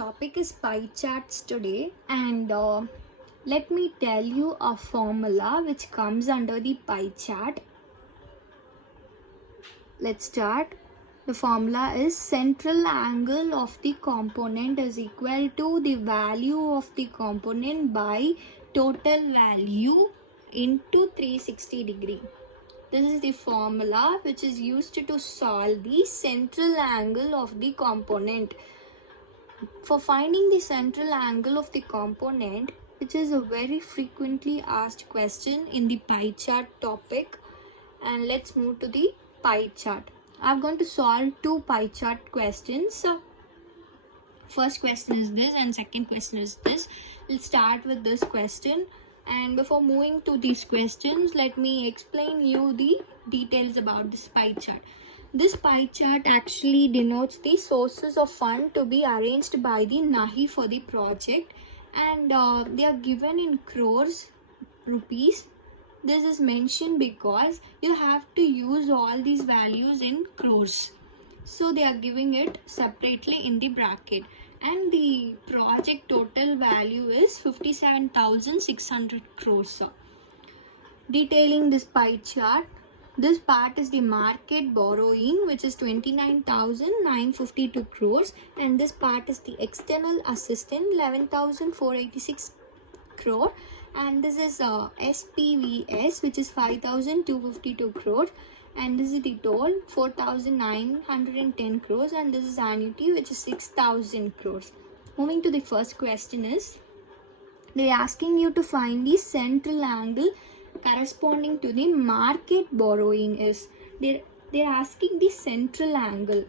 topic is pie charts today, and let me tell you a formula which comes under the pie chart. Let's start. The formula is central angle of the component is equal to the value of the component by total value into 360 degree. This is the formula which is used to solve the central angle of the component. For finding the central angle of the component, which is a very frequently asked question in the pie chart topic, and let's move to the pie chart. I'm going to solve two pie chart questions. First question is this and second question is this. We'll start with this question, and before moving to these questions, let me explain you the details about this pie chart. This pie chart actually denotes the sources of fund to be arranged by the NAHI for the project, and they are given in crores rupees. This is mentioned because you have to use all these values in crores, so they are giving it separately in the bracket, and the project total value is 57,600 crores. Detailing this pie chart, this part is the market borrowing, which is 29,952 crores, and this part is the external assistance, 11,486 crore, and this is SPVS, which is 5,252 crores, and this is the toll, 4,910 crores, and this is annuity, which is 6,000 crores. Moving to the first question is, they are asking you to find the central angle corresponding to the market borrowing is. They're asking the central angle.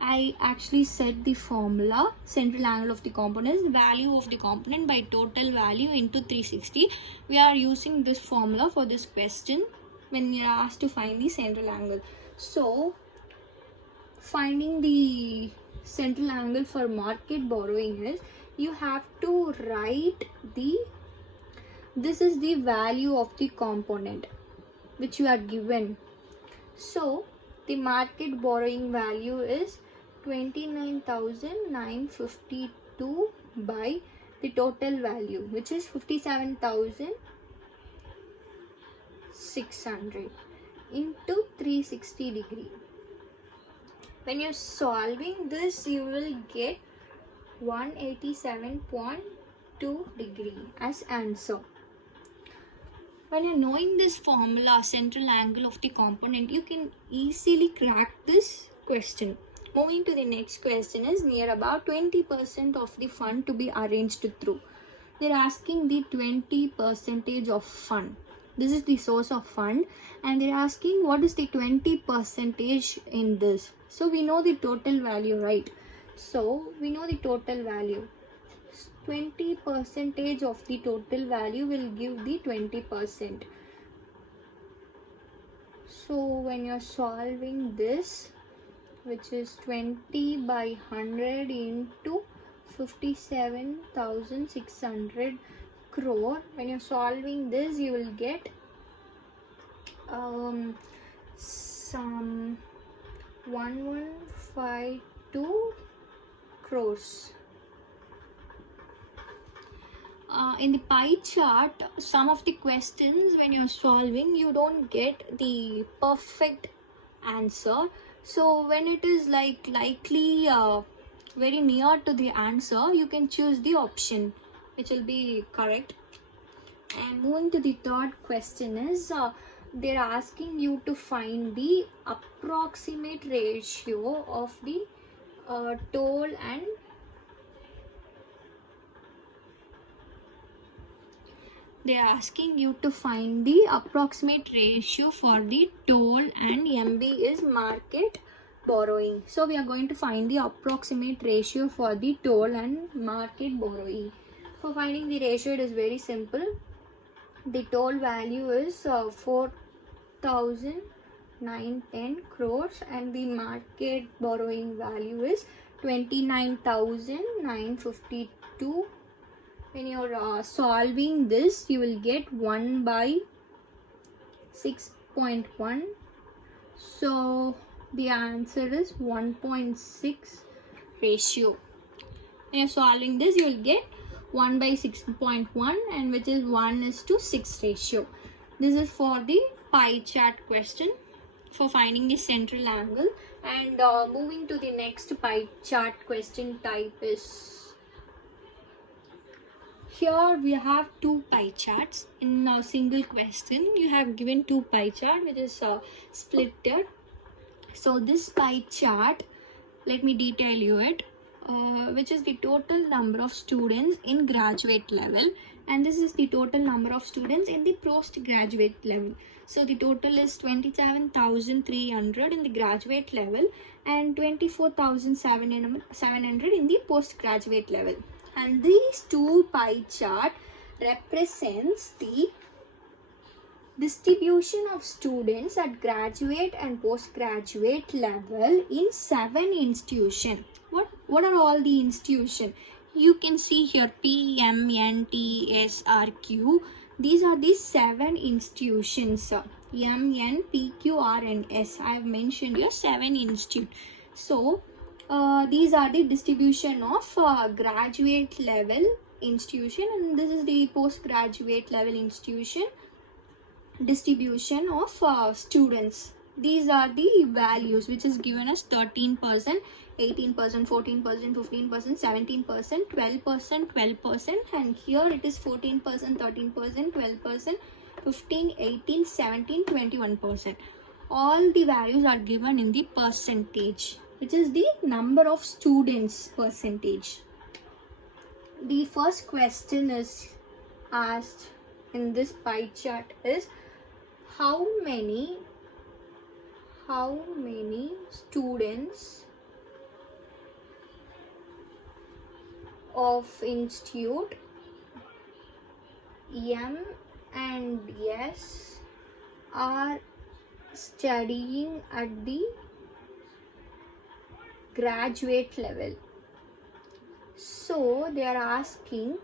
I actually said the formula. Central angle of the component is value of the component by total value into 360. We are using this formula for this question when we are asked to find the central angle. So finding the central angle for market borrowing is, you have to write this is the value of the component which you are given. So the market borrowing value is 29,952 by the total value, which is 57,600 into 360 degree. When you're solving this, you will get 187.2 degree as answer. When you're knowing this formula, central angle of the component, you can easily crack this question. Moving to the next question is, near about 20% of the fund to be arranged through. They're asking the 20% of fund. This is the source of fund, and they're asking what is the 20% in this. So we know the total value, right? So we know the total value. 20% of the total value will give the 20%. So when you're solving this, which is 20 by 100 into 57,600 crore, when you're solving this, you will get some 1152 crores. In the pie chart, some of the questions when you're solving, you don't get the perfect answer. So when it is likely very near to the answer, you can choose the option which will be correct. And moving to the third question is, they're asking you to find the approximate ratio of the toll and they are asking you to find the approximate ratio for the toll and MB is market borrowing. So we are going to find the approximate ratio for the toll and market borrowing. For finding the ratio, it is very simple. The toll value is 4,910 crores and the market borrowing value is 29,952. When you're solving this, you will get 1 by 6.1. So the answer is 1.6 ratio. When you're solving this, you will get 1 by 6.1, and which is 1:6 ratio. This is for the pie chart question for finding the central angle. And moving to the next pie chart question type is, here we have two pie charts in a single question. You have given two pie chart which is splitted. So this pie chart, let me detail you it, which is the total number of students in graduate level, and this is the total number of students in the postgraduate level. So the total is 27,300 in the graduate level and 24,700 in the postgraduate level. And these two pie chart represents the distribution of students at graduate and postgraduate level in 7 institutions. What are all the institutions? You can see here P, M, N, T, S, R, Q. These are the 7 institutions. M, N, P, Q, R, and S. I have mentioned here 7 institutes. So these are the distribution of graduate level institution, and this is the postgraduate level institution distribution of students. These are the values which is given as 13%, 18%, 14%, 15%, 17%, 12%, 12%, and here it is 14%, 13%, 12%, 15, 18, 17, 21%. All the values are given in the percentage, which is the number of students percentage. The first question is asked in this pie chart is, how many students of institute M and S are studying at the graduate level? So they are asking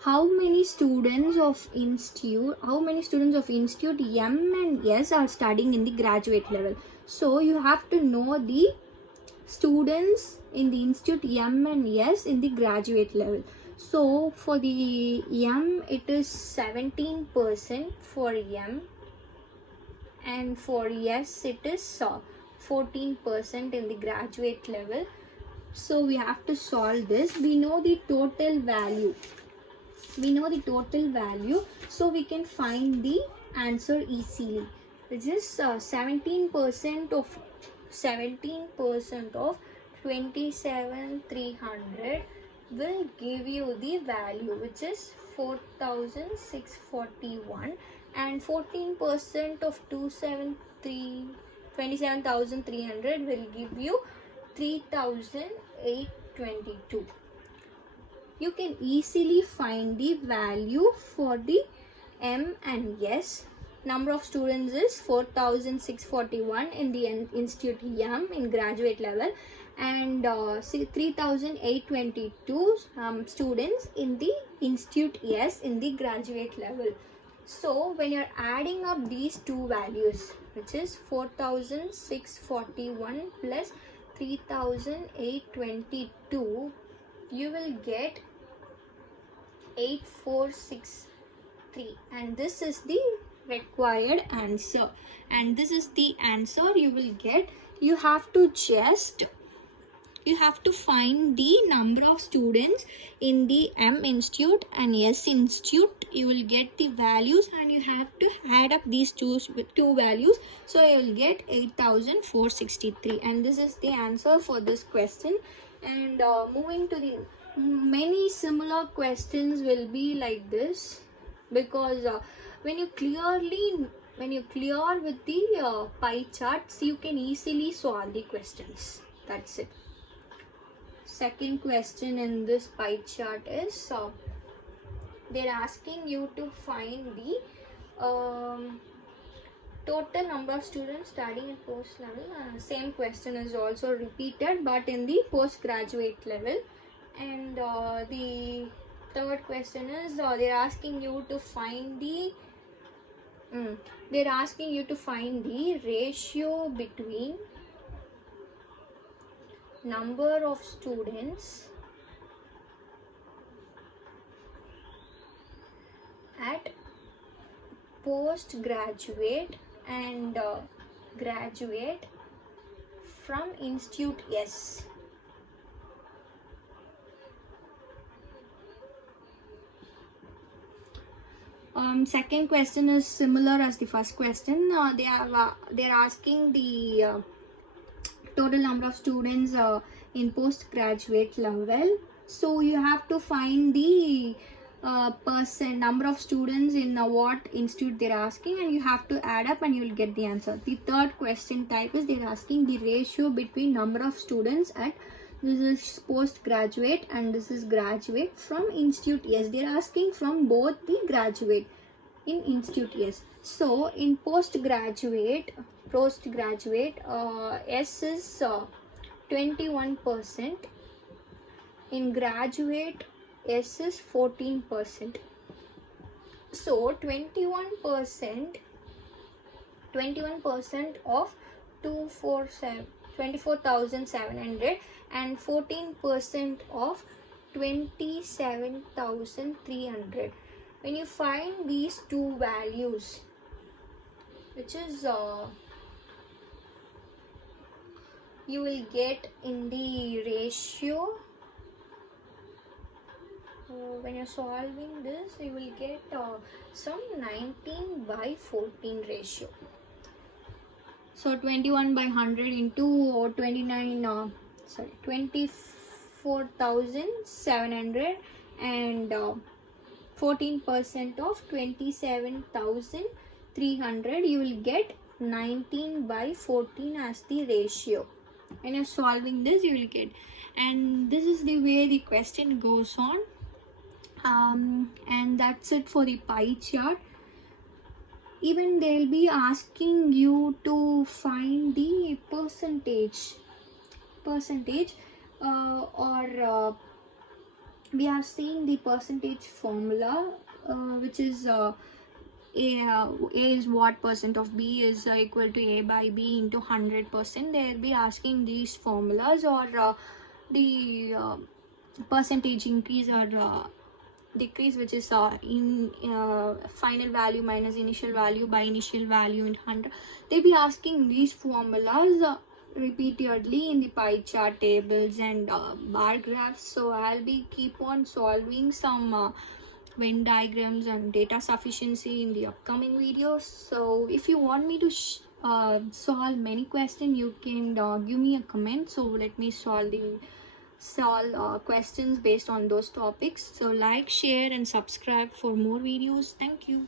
how many students of institute M and S are studying in the graduate level. So you have to know the students in the institute M and S in the graduate level. So for the M it is 17% for M, and for S it is 14% in the graduate level. So we have to solve this. We know the total value, so we can find the answer easily, which is 17% of 27,300 will give you the value, which is 4,641, and 14% of 27,300 will give you 3,822. You can easily find the value for the M and S. Number of students is 4,641 in the institute M in graduate level, and 3,822 students in the institute S in the graduate level. So when you are adding up these two values, which is 4,641 plus 3,822, you will get 8463, and this is the required answer, and this is the answer you will get. You have to find the number of students in the M institute and S institute. You will get the values, and you have to add up these two values, so you will get 8463, and this is the answer for this question. And moving to the many similar questions will be like this, because when you clear with the pie charts, you can easily solve the questions. That's it. Second question in this pie chart is, they're asking you to find the total number of students studying at post level. Same question is also repeated, but in the postgraduate level. And the third question is, they're asking you to find the ratio between number of students at postgraduate and graduate from Institute S. Second question is similar as the first question. They're asking the total number of students in postgraduate level. So you have to find the number of students in what institute they're asking, and you have to add up and you will get the answer. The third question type is they're asking the ratio between number of students at, this is postgraduate and this is graduate from Institute S. They're asking from both the graduate in Institute S. So in postgraduate S is 21%. In graduate S is 14%. So 21% of 24,700 and 14% of 27,300. When you find these two values, which is you will get in the ratio. When you're solving this, you will get some 19/14 ratio. So 21 by 100 into 24,700 and 14% of 27,300, you will get 19/14 as the ratio. When you're solving this, you will get, and this is the way the question goes on. And that's it for the pie chart. Even they'll be asking you to find the percentage, or we have seen the percentage formula, which is A is what percent of B is equal to A by B into 100%. They'll be asking these formulas, or the percentage increase or decrease, which is in final value minus initial value by initial value in 100. They'll be asking these formulas repeatedly in the pie chart tables and bar graphs. So I'll be keep on solving some Venn diagrams and data sufficiency in the upcoming videos. So if you want me to solve many questions, you can give me a comment. So let me solve questions based on those topics. So like, share and subscribe for more videos. Thank you.